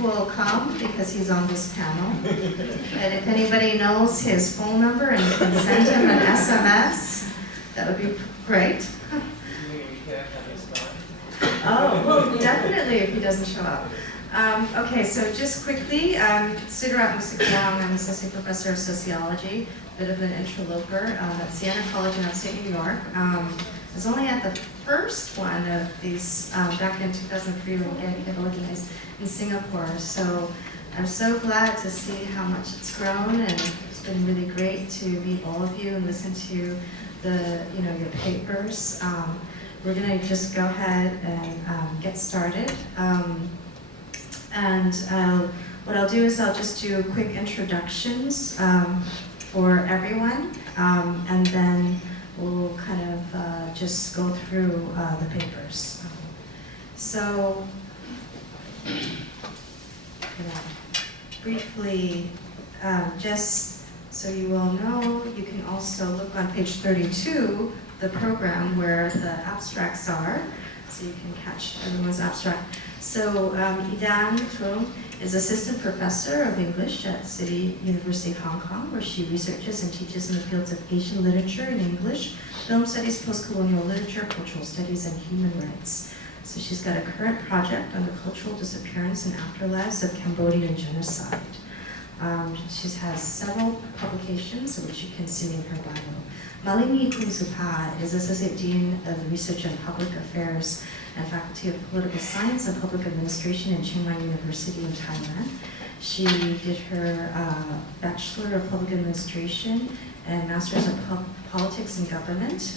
who will come because he's on this panel. And if anybody knows his phone number and you can send him an SMS, that would be great. Oh, well, definitely if he doesn't show up. Okay, so just quickly, Siddharth Troeung, I'm Associate Professor of Sociology, a bit of an interloper at Siena College in upstate New York. I was only at the first one of these back in 2003 when it organized in Singapore. So I'm so glad to see how much it's grown, and it's been really great to meet all of you and listen to the, your papers. We're going to just go ahead and get started. What I'll do is I'll just do quick introductions for everyone, and then we'll kind of just go through the papers. So, briefly, just so you all know, you can also look on page 32, the program where the abstracts are, so you can catch everyone's abstract. So Dang Troeung is Assistant Professor of English at City University of Hong Kong, where she researches and teaches in the fields of Asian literature and English, film studies, post-colonial literature, cultural studies, and human rights. So she's got a current project on the cultural disappearance and afterlives of Cambodian genocide. She has several publications, which you can see in her bio. Malini Kumsupa is Associate Dean of Research and Public Affairs and Faculty of Political Science and Public Administration in Chiang Mai University in Thailand. She did her Bachelor of Public Administration and Master's of Politics and Government.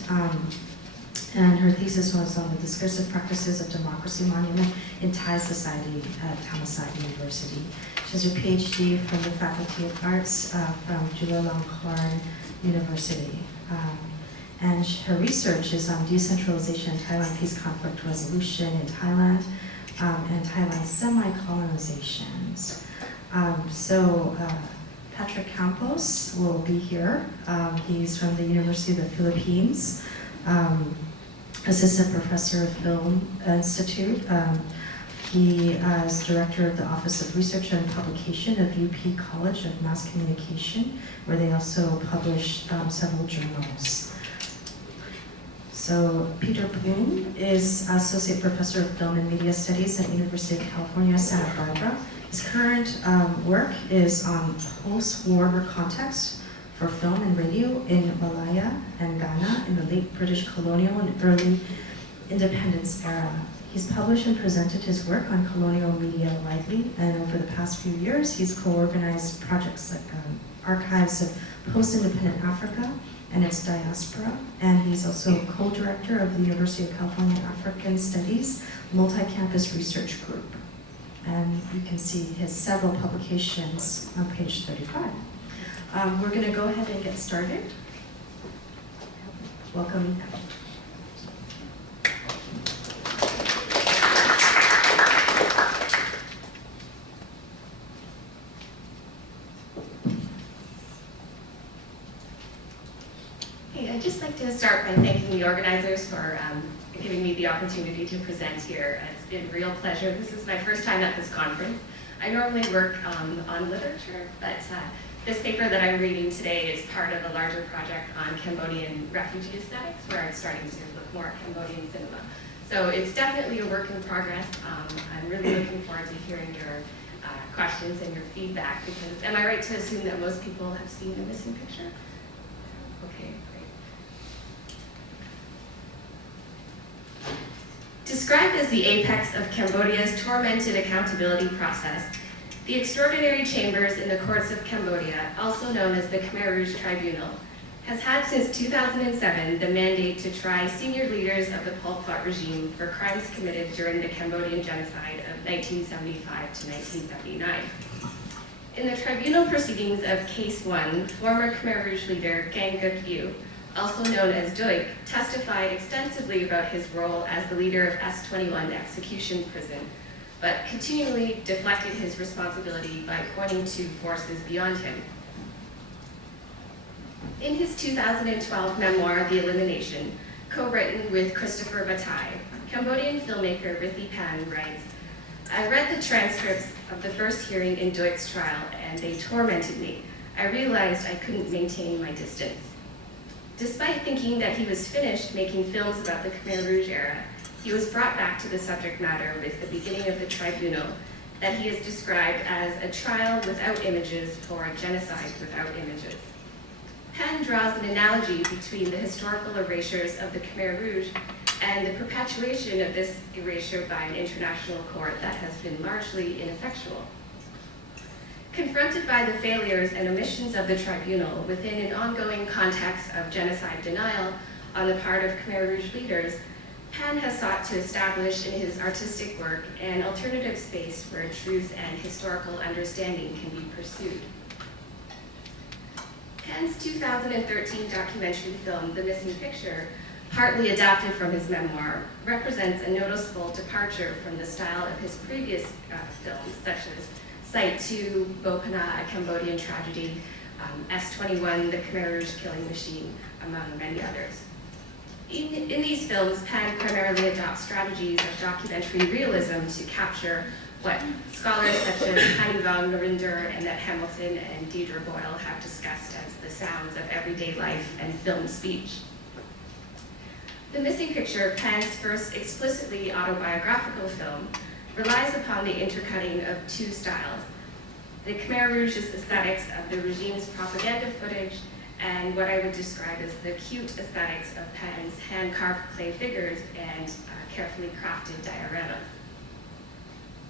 And her thesis was on the discursive practices of democracy monument in Thai society at Thammasat University. She has her PhD from the Faculty of Arts from Chulalongkorn University. And her research is on decentralization in Thailand, peace conflict resolution in Thailand, and Thailand's semi-colonizations. Patrick Campos will be here. He's from the University of the Philippines, Assistant Professor of Film Institute. He is Director of the Office of Research and Publication of UP College of Mass Communication, where they also publish several journals. So Peter Bloom is Associate Professor of Film and Media Studies at University of California, Santa Barbara. His current work is on post-war context for film and radio in Malaya and Ghana in the late British colonial and early independence era. He's published and presented his work on colonial media widely, and over the past few years, he's co-organized projects like Archives of Post-Independent Africa and its Diaspora, and he's also co-director of the University of California African Studies Multi-Campus Research Group. And you can see his several publications on page 35. We're going to go ahead and get started. Welcome. I'd just like to start by thanking the organizers for giving me the opportunity to present here. It's been a real pleasure. This is my first time at this conference. I normally work on literature, but this paper that I'm reading today is part of a larger project on Cambodian refugee aesthetics, where I'm starting to look more at Cambodian cinema. So it's definitely a work in progress. I'm really looking forward to hearing your questions and your feedback, because am I right to assume that most people have seen the missing picture? Okay. Described as the apex of Cambodia's tormented accountability process, the extraordinary chambers in the courts of Cambodia, also known as the Khmer Rouge Tribunal, has had since 2007 the mandate to try senior leaders of the Pol Pot regime for crimes committed during the Cambodian genocide of 1975 to 1979. In the tribunal proceedings of Case 1, former Khmer Rouge leader Gang Guk Yew, also known as Doik, testified extensively about his role as the leader of S-21 execution prison, but continually deflected his responsibility by pointing to forces beyond him. In his 2012 memoir, The Elimination, co-written with Christopher Bataille, Cambodian filmmaker Rithi Pan writes, I read the transcripts of the first hearing in Duic's trial, and they tormented me. I realized I couldn't maintain my distance. Despite thinking that he was finished making films about the Khmer Rouge era, he was brought back to the subject matter with the beginning of the tribunal that he has described as a trial without images for a genocide without images. Penn draws an analogy between the historical erasures of the Khmer Rouge and the perpetuation of this erasure by an international court that has been largely ineffectual. Confronted by the failures and omissions of the tribunal within an ongoing context of genocide denial on the part of Khmer Rouge leaders, Penn has sought to establish in his artistic work an alternative space where truth and historical understanding can be pursued. Penn's 2013 documentary film, The Missing Picture, partly adapted from his memoir, represents a noticeable departure from the style of his previous films, such as Site 2, Bopana, A Cambodian Tragedy, S-21, The Khmer Rouge Killing Machine, among many others. In these films, Penn primarily adopts strategies of documentary realism to capture what scholars such as Hanivong Narinder, Annette Hamilton, and Deidre Boyle have discussed as the sounds of everyday life and film speech. The Missing Picture, Penn's first explicitly autobiographical film, relies upon the intercutting of two styles: the Khmer Rouge's aesthetics of the regime's propaganda footage and what I would describe as the cute aesthetics of Penn's hand-carved clay figures and carefully crafted dioramas.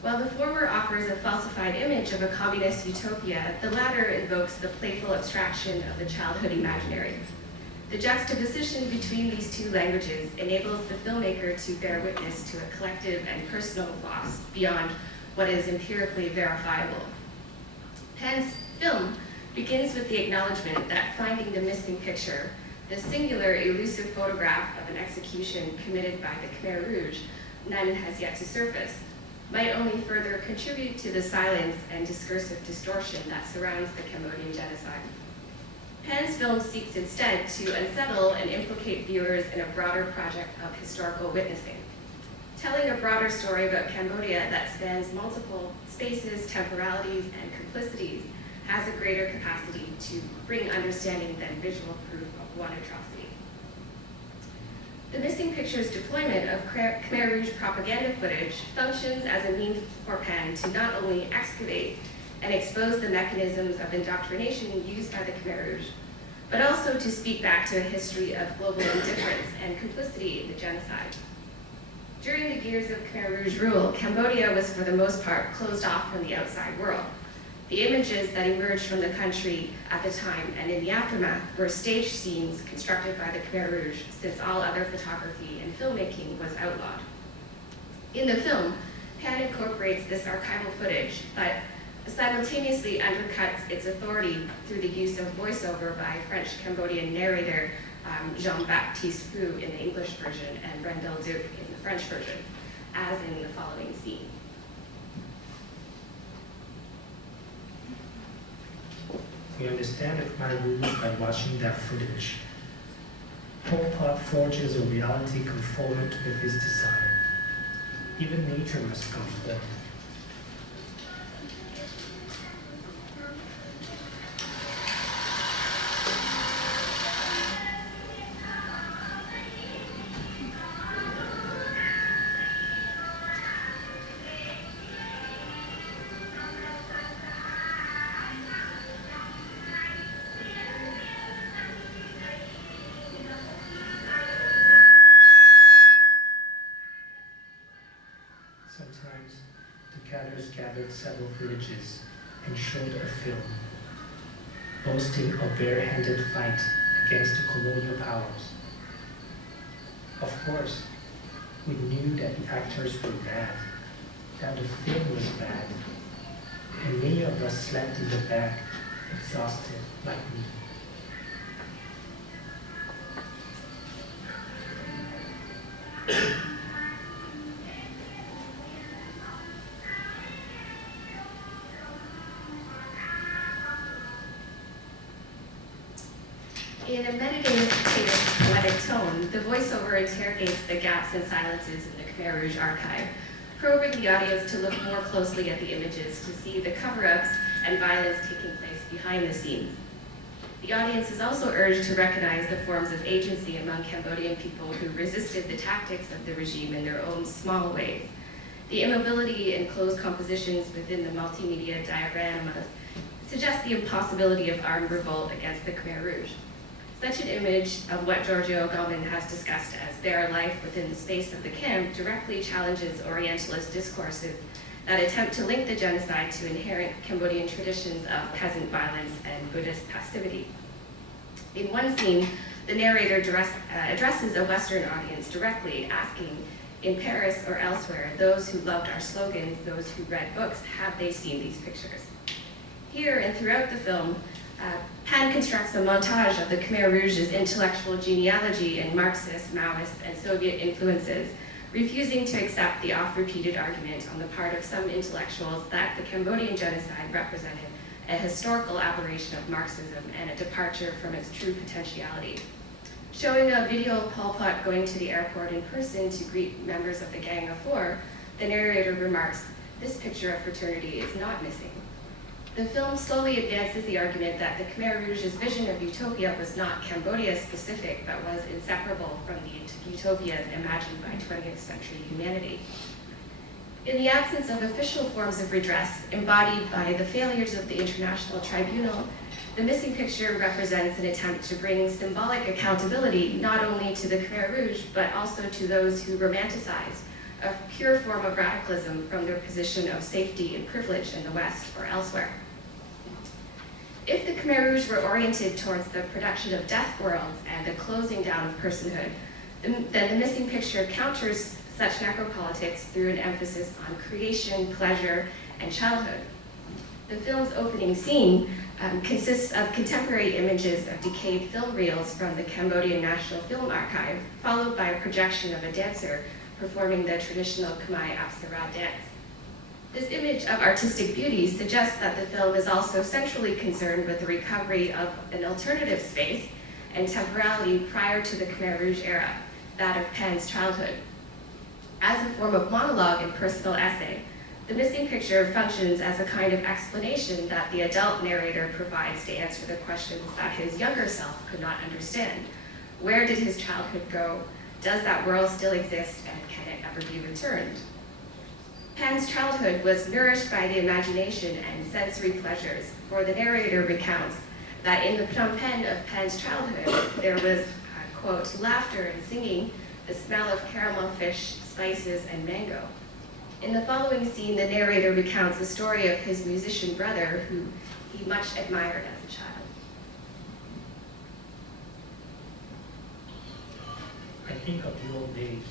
While the former offers a falsified image of a communist utopia, the latter invokes the playful abstraction of the childhood imaginary. The juxtaposition between these two languages enables the filmmaker to bear witness to a collective and personal loss beyond what is empirically verifiable. Penn's film begins with the acknowledgement that finding the missing picture, the singular elusive photograph of an execution committed by the Khmer Rouge, none has yet to surface, might only further contribute to the silence and discursive distortion that surrounds the Cambodian genocide. Penn's film seeks instead to unsettle and implicate viewers in a broader project of historical witnessing, telling a broader story about Cambodia that spans multiple spaces, temporalities, and complicities, has a greater capacity to bring understanding than visual proof of one atrocity. The Missing Picture's deployment of Khmer Rouge propaganda footage functions as a means for Penn to not only excavate and expose the mechanisms of indoctrination used by the Khmer Rouge, but also to speak back to a history of global indifference and complicity in the genocide. During the years of Khmer Rouge rule, Cambodia was for the most part closed off from the outside world. The images that emerged from the country at the time and in the aftermath were staged scenes constructed by the Khmer Rouge, since all other photography and filmmaking was outlawed. In the film, Penn incorporates this archival footage, but simultaneously undercuts its authority through the use of voiceover by French-Cambodian narrator Jean-Baptiste Fu in the English version and Rendell Duc in the French version, as in the following scene. We understand the Khmer Rouge by watching that footage. Pol Pot forges a reality conformant with his desire. Even nature must conform. Sometimes the cutters gathered several villages and showed a film, boasting a bare-handed fight against the colonial powers. Of course, we knew that the actors were bad, that the film was bad, and many of us slept in the back, exhausted like me. In a meditative, poetic tone, the voiceover interrogates the gaps and silences in the Khmer Rouge archive, probing the audience to look more closely at the images to see the cover-ups and violence taking place behind the scenes. The audience is also urged to recognize the forms of agency among Cambodian people who resisted the tactics of the regime in their own small ways. The immobility and closed compositions within the multimedia dioramas suggest the impossibility of armed revolt against the Khmer Rouge. Such an image of what Giorgio Agamben has discussed as bare life within the space of the camp directly challenges Orientalist discourses that attempt to link the genocide to inherent Cambodian traditions of peasant violence and Buddhist passivity. In one scene, the narrator addresses a Western audience directly, asking, in Paris or elsewhere, those who loved our slogans, those who read books, have they seen these pictures? Here and throughout the film, Pan constructs a montage of the Khmer Rouge's intellectual genealogy in Marxist, Maoist, and Soviet influences, refusing to accept the oft-repeated argument on the part of some intellectuals that the Cambodian genocide represented a historical aberration of Marxism and a departure from its true potentiality. Showing a video of Pol Pot going to the airport in person to greet members of the Gang of Four, the narrator remarks, "This picture of fraternity is not missing." The film slowly advances the argument that the Khmer Rouge's vision of utopia was not Cambodia-specific, but was inseparable from the utopias imagined by 20th century humanity. In the absence of official forms of redress embodied by the failures of the International Tribunal, the missing picture represents an attempt to bring symbolic accountability not only to the Khmer Rouge, but also to those who romanticized a pure form of radicalism from their position of safety and privilege in the West or elsewhere. If the Khmer Rouge were oriented towards the production of death worlds and the closing down of personhood, then the missing picture counters such necropolitics through an emphasis on creation, pleasure, and childhood. The film's opening scene consists of contemporary images of decayed film reels from the Cambodian National Film Archive, followed by a projection of a dancer performing the traditional Khmer Apsara dance. This image of artistic beauty suggests that the film is also centrally concerned with the recovery of an alternative space and temporality prior to the Khmer Rouge era, that of Pan's childhood. As a form of monologue and personal essay, the missing picture functions as a kind of explanation that the adult narrator provides to answer the questions that his younger self could not understand. Where did his childhood go? Does that world still exist, and can it ever be returned? Pan's childhood was nourished by the imagination and sensory pleasures, for the narrator recounts that in the Phnom Penh of Pan's childhood, there was, quote, laughter and singing, the smell of caramel fish, spices, and mango. In the following scene, the narrator recounts the story of his musician brother, who he much admired as a child. I think of the old days,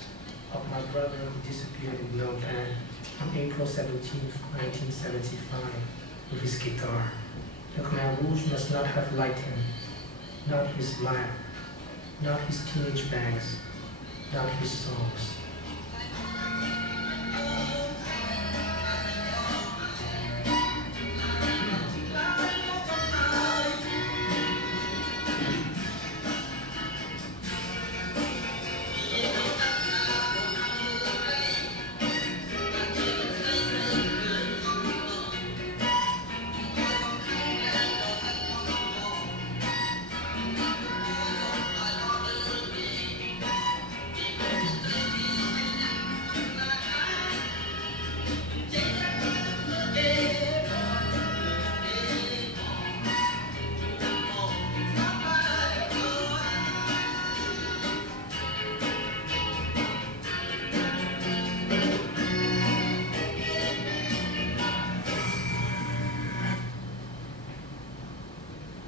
of my brother who disappeared in Phnom Penh on April 17, 1975, with his guitar. The Khmer Rouge must not have liked him, not his smile, not his teenage bangs, not his songs.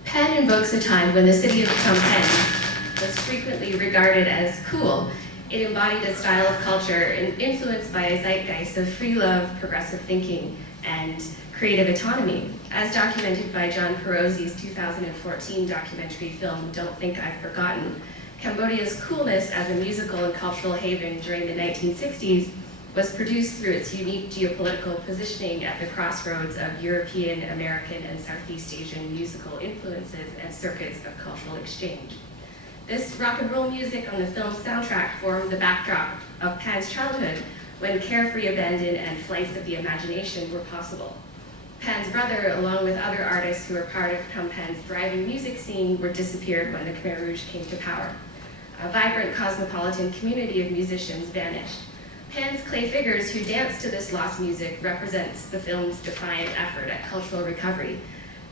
Penn invokes a time when the city of Phnom Penh was frequently regarded as cool. It embodied a style of culture influenced by a zeitgeist of free love, progressive thinking, and creative autonomy. As documented by John Perozzi's 2014 documentary film, Don't Think I've Forgotten, Cambodia's coolness as a musical and cultural haven during the 1960s was produced through its unique geopolitical positioning at the crossroads of European, American, and Southeast Asian musical influences and circuits of cultural exchange. This rock and roll music on the film's soundtrack formed the backdrop of Pan's childhood, when carefree abandon and flights of the imagination were possible. Pan's brother, along with other artists who were part of Phnom Penh's thriving music scene, were disappeared when the Khmer Rouge came to power. A vibrant cosmopolitan community of musicians vanished. Pan's clay figures who danced to this lost music represents the film's defiant effort at cultural recovery,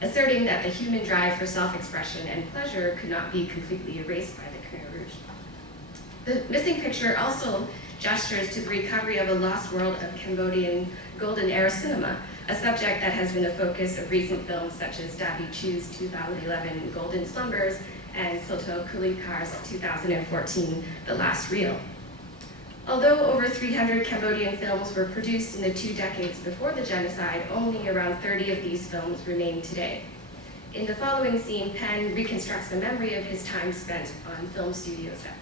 asserting that the human drive for self-expression and pleasure could not be completely erased by the Khmer Rouge. The missing picture also gestures to the recovery of a lost world of Cambodian golden era cinema, a subject that has been the focus of recent films such as Davi Chu's 2011 Golden Slumbers and Soto Kulikar's 2014 The Last Reel. Although over 300 Cambodian films were produced in the 2 decades before the genocide, only around 30 of these films remain today. In the following scene, Pan reconstructs a memory of his time spent on film studio sets.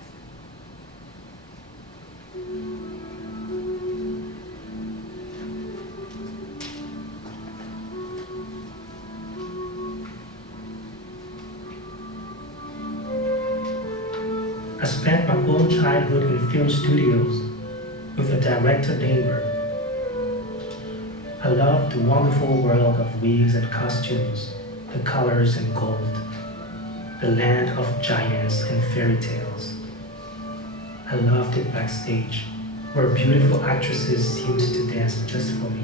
I spent my whole childhood in film studios with a director neighbor. I loved the wonderful world of wigs and costumes, the colors and gold, the land of giants and fairy tales. I loved it backstage, where beautiful actresses seemed to dance just for me.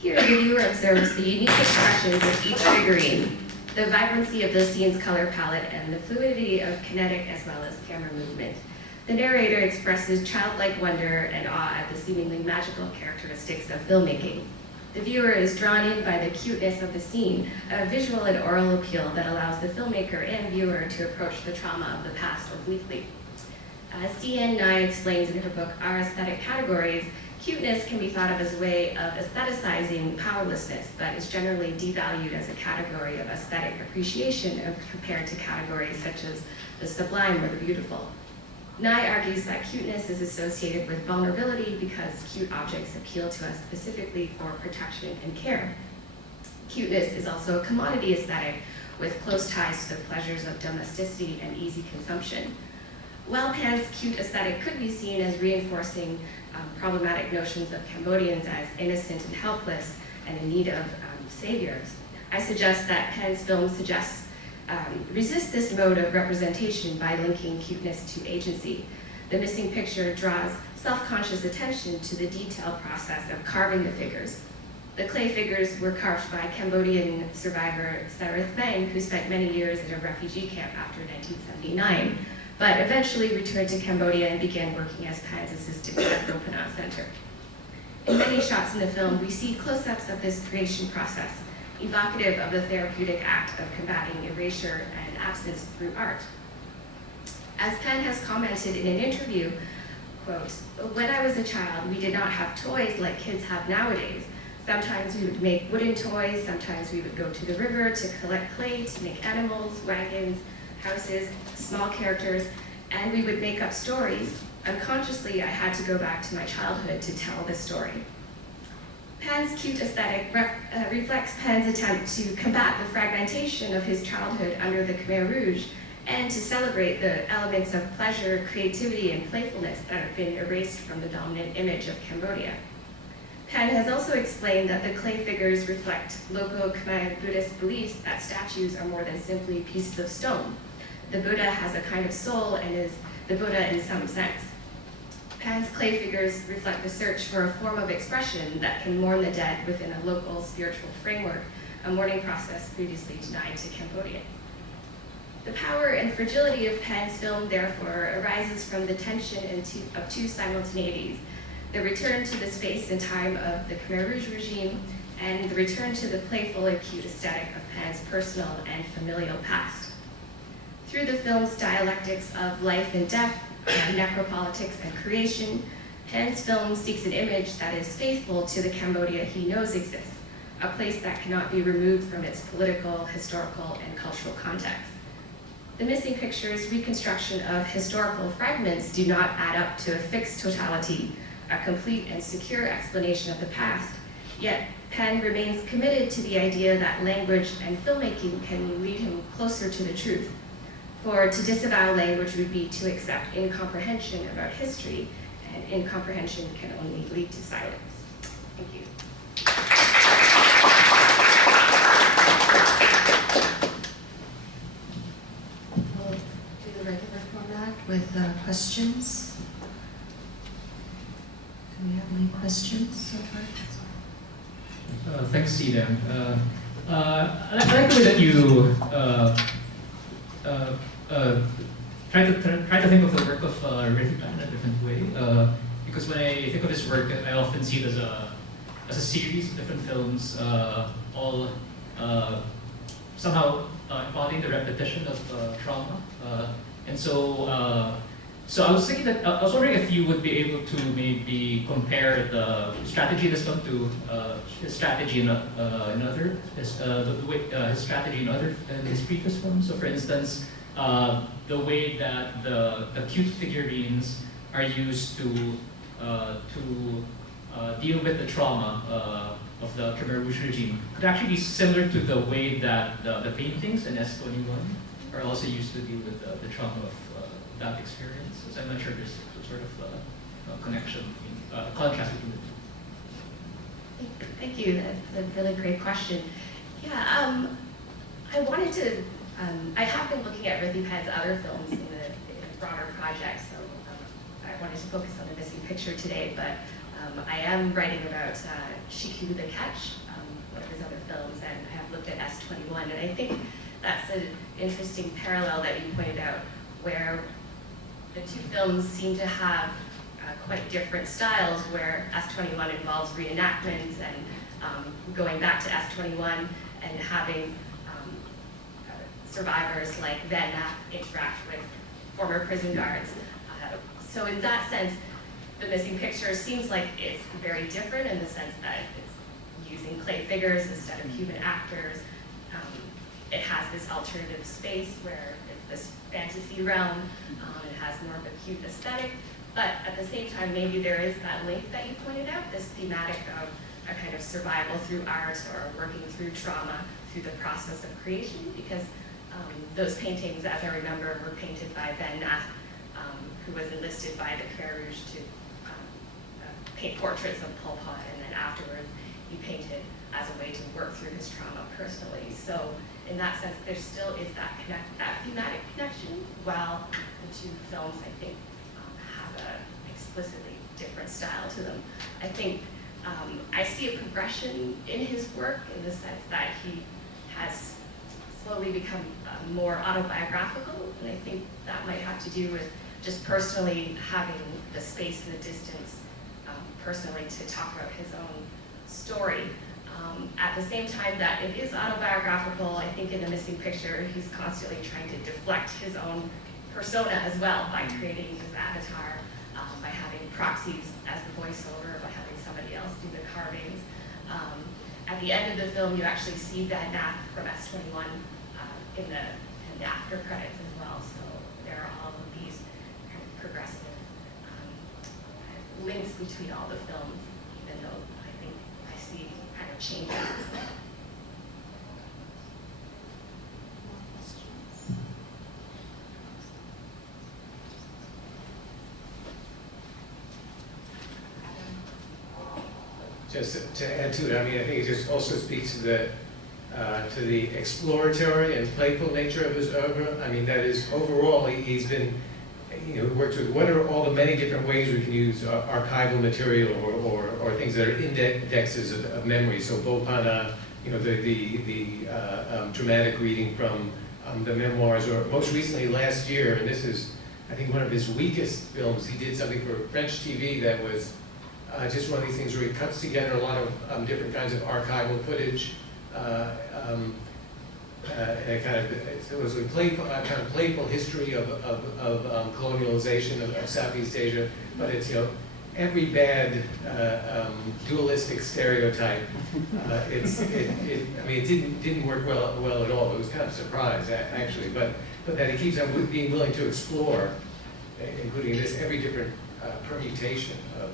Here, the viewer observes the unique expressions of each figurine, the vibrancy of the scene's color palette, and the fluidity of kinetic as well as camera movement. The narrator expresses childlike wonder and awe at the seemingly magical characteristics of filmmaking. The viewer is drawn in by the cuteness of the scene, a visual and oral appeal that allows the filmmaker and viewer to approach the trauma of the past obliquely. As C.N. Nye explains in her book, Our Aesthetic Categories, cuteness can be thought of as a way of aestheticizing powerlessness, but is generally devalued as a category of aesthetic appreciation compared to categories such as the sublime or the beautiful. Nye argues that cuteness is associated with vulnerability because cute objects appeal to us specifically for protection and care. Cuteness is also a commodity aesthetic with close ties to the pleasures of domesticity and easy consumption. While Pan's cute aesthetic could be seen as reinforcing problematic notions of Cambodians as innocent and helpless and in need of saviors, I suggest that Pan's film resist this mode of representation by linking cuteness to agency. The missing picture draws self-conscious attention to the detailed process of carving the figures. The clay figures were carved by Cambodian survivor Sarith Vang, who spent many years at a refugee camp after 1979. But eventually returned to Cambodia and began working as Pan's assistant at the Phnom Center. In many shots in the film, we see close-ups of this creation process, evocative of the therapeutic act of combating erasure and absence through art. As Pan has commented in an interview, quote, "When I was a child, we did not have toys like kids have nowadays. Sometimes we would make wooden toys, sometimes we would go to the river to collect clay, to make animals, wagons, houses, small characters, and we would make up stories. Unconsciously, I had to go back to my childhood to tell this story." Pan's cute aesthetic reflects Pan's attempt to combat the fragmentation of his childhood under the Khmer Rouge and to celebrate the elements of pleasure, creativity, and playfulness that have been erased from the dominant image of Cambodia. Pan has also explained that the clay figures reflect local Khmer Buddhist beliefs that statues are more than simply pieces of stone. The Buddha has a kind of soul and is the Buddha in some sense. Pan's clay figures reflect the search for a form of expression that can mourn the dead within a local spiritual framework, a mourning process previously denied to Cambodia. The power and fragility of Pan's film, therefore, arises from the tension of two simultaneities: the return to the space and time of the Khmer Rouge regime, and the return to the playful and cute aesthetic of Pan's personal and familial past. Through the film's dialectics of life and death, necropolitics and creation, Pan's film seeks an image that is faithful to the Cambodia he knows exists, a place that cannot be removed from its political, historical, and cultural context. The missing picture's reconstruction of historical fragments do not add up to a fixed totality, a complete and secure explanation of the past, yet Pan remains committed to the idea that language and filmmaking can lead him closer to the truth. For to disavow language would be to accept incomprehension about history, and incomprehension can only lead to silence. Thank you. We'll do the regular format with questions. Do we have any questions so far? Thanks, Sida. I like the way that you try to think of the work of Ricky Pan in a different way. Because when I think of his work, I often see it as a series of different films, all somehow embodying the repetition of trauma. And so I was thinking that I was wondering if you would be able to maybe compare the strategy in this film to his strategy in other his strategy in his previous films. So, for instance, the way that the cute figurines are used to deal with the trauma of the Khmer Rouge regime could actually be similar to the way that the paintings in S21 are also used to deal with the trauma of that experience. So I'm not sure there's some sort of connection, contrast between the two. Thank you. That's a really great question. Yeah, I wanted to. I have been looking at Rithi Pan's other films in a broader project, so I wanted to focus on the missing picture today. But I am writing about Shiku the Catch, one of his other films, and I have looked at S21, and I think that's an interesting parallel that you pointed out, where the two films seem to have quite different styles, where S21 involves reenactments and going back to S21 and having survivors like Van Napp interact with former prison guards. So in that sense, the missing picture seems like it's very different in the sense that it's using clay figures instead of human actors. It has this alternative space where it's this fantasy realm. It has more of a cute aesthetic, but at the same time, maybe there is that link that you pointed out, this thematic of a kind of survival through art or working through trauma through the process of creation, because those paintings, as I remember, were painted by Van Napp, who was enlisted by the Khmer Rouge to paint portraits of Pol Pot, and then afterwards he painted as a way to work through his trauma personally. So in that sense, there still is that thematic connection, while the two films, I think, have an explicitly different style to them. I think I see a progression in his work in the sense that he has slowly become more autobiographical, and I think that might have to do with just personally having the space and the distance personally to talk about his own story. At the same time that it is autobiographical, I think in The Missing Picture, he's constantly trying to deflect his own persona as well by creating his avatar, by having proxies as the voiceover, by having somebody else do the carvings. At the end of the film, you actually see Van Napp from S21 in the after credits as well. So there are all of these kind of progressive links between all the films, even though I think I see kind of changes. Just to add to it, I mean, I think it just also speaks to the exploratory and playful nature of his oeuvre. I mean, that is, overall, he's been, worked with what are all the many different ways we can use archival material or things that are indexes of memory. So Bopana, the dramatic reading from the memoirs, or most recently last year, and this is, I think, one of his weakest films. He did something for French TV that was just one of these things where he cuts together a lot of different kinds of archival footage. It was a kind of playful history of colonialization of Southeast Asia, but it's every bad dualistic stereotype. I mean, it didn't work well at all. It was kind of a surprise, actually, but that he keeps on being willing to explore, including this, every different permutation of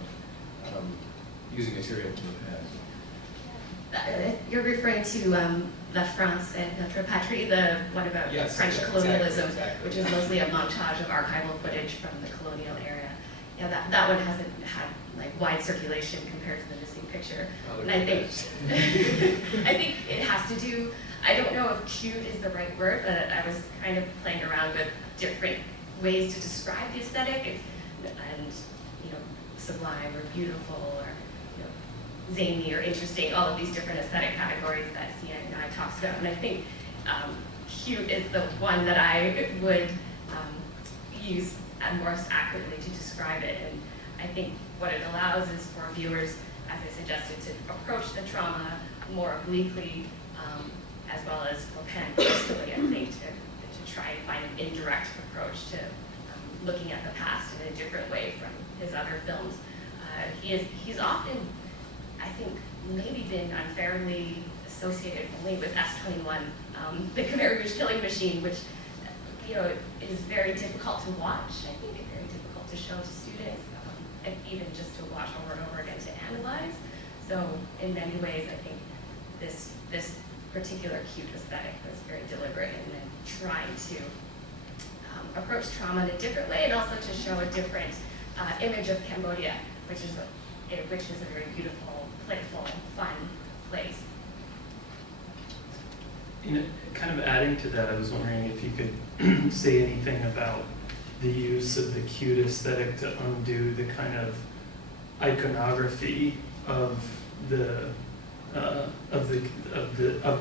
using material from the past. You're referring to La France and Notre Patrie, the one about Yes, French yeah, colonialism, exactly. which is mostly a montage of archival footage from the colonial era. Yeah, that one hasn't had like wide circulation compared to the missing picture. And I think I think it has to do. I don't know if cute is the right word, but I was kind of playing around with different ways to describe the aesthetic, and sublime or beautiful or zany or interesting, all of these different aesthetic categories that CNI talks about. And I think cute is the one that I would use most accurately to describe it. And I think what it allows is for viewers, as I suggested, to approach the trauma more obliquely, as well as for Penn personally, I think, to try and find an indirect approach to looking at the past in a different way from his other films. He's often, I think, maybe been unfairly associated only with S21, the Khmer Rouge killing machine, which is very difficult to watch. I think it's very difficult to show to students, and even just to watch over and over again to analyze. So in many ways, I think this particular cute aesthetic was very deliberate in trying to approach trauma in a different way, and also to show a different image of Cambodia, which is a very beautiful, playful, fun place. Kind of adding to that, I was wondering if you could say anything about the use of the cute aesthetic to undo the kind of iconography of that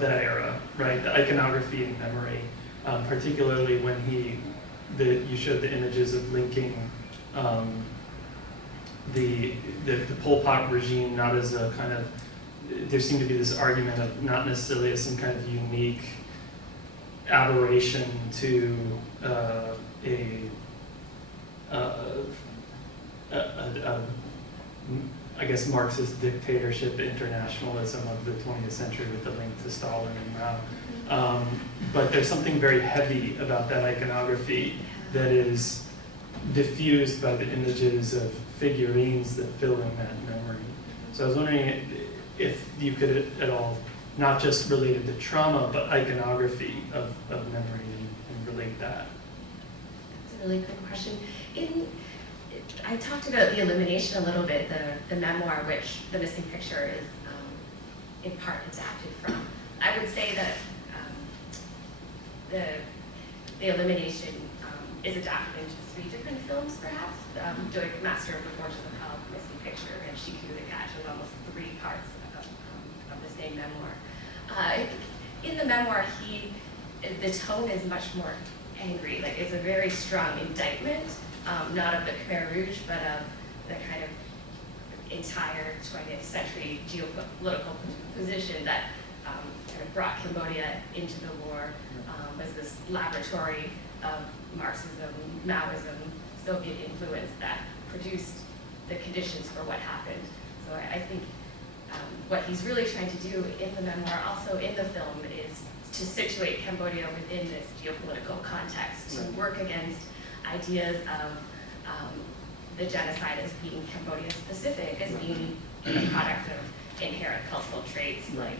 era, right? The iconography and memory, particularly when you showed the images of linking the Pol Pot regime not as a kind of, there seemed to be this argument of not necessarily as some kind of unique aberration to I guess Marxist dictatorship internationalism of the 20th century with the link to Stalin and Mao. But there's something very heavy about that iconography that is diffused by the images of figurines that fill in that memory. So I was wondering if you could at all, not just related to trauma, but iconography of memory and relate that. That's a really good question. I talked about the elimination a little bit, the memoir, which the missing picture is in part adapted from. I would say that the elimination is adapted into 3 different films, perhaps. Doing Master of the Forges of Hell, Missing Picture, and Shiku the Cat, with almost 3 parts of the same memoir. In the memoir, the tone is much more angry. Like, it's a very strong indictment, not of the Khmer Rouge, but of the kind of entire 20th century geopolitical position that kind of brought Cambodia into the war, was this laboratory of Marxism, Maoism, Soviet influence that produced the conditions for what happened. So I think what he's really trying to do in the memoir, also in the film, is to situate Cambodia within this geopolitical context, to work against ideas of the genocide as being Cambodia specific, as being a product of inherent cultural traits like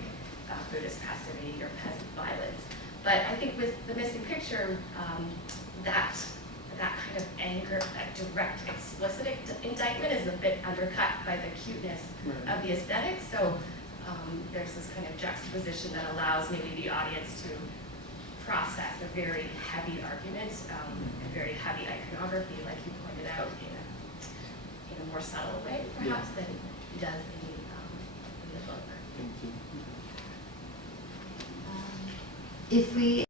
Buddhist passivity or peasant violence. But I think with the missing picture, that kind of anger, that direct, explicit indictment is a bit undercut by the cuteness of the aesthetic. So there's this kind of juxtaposition that allows maybe the audience to process a very heavy argument, a very heavy iconography, like you pointed out, in a more subtle way, perhaps, than he does in the book. If we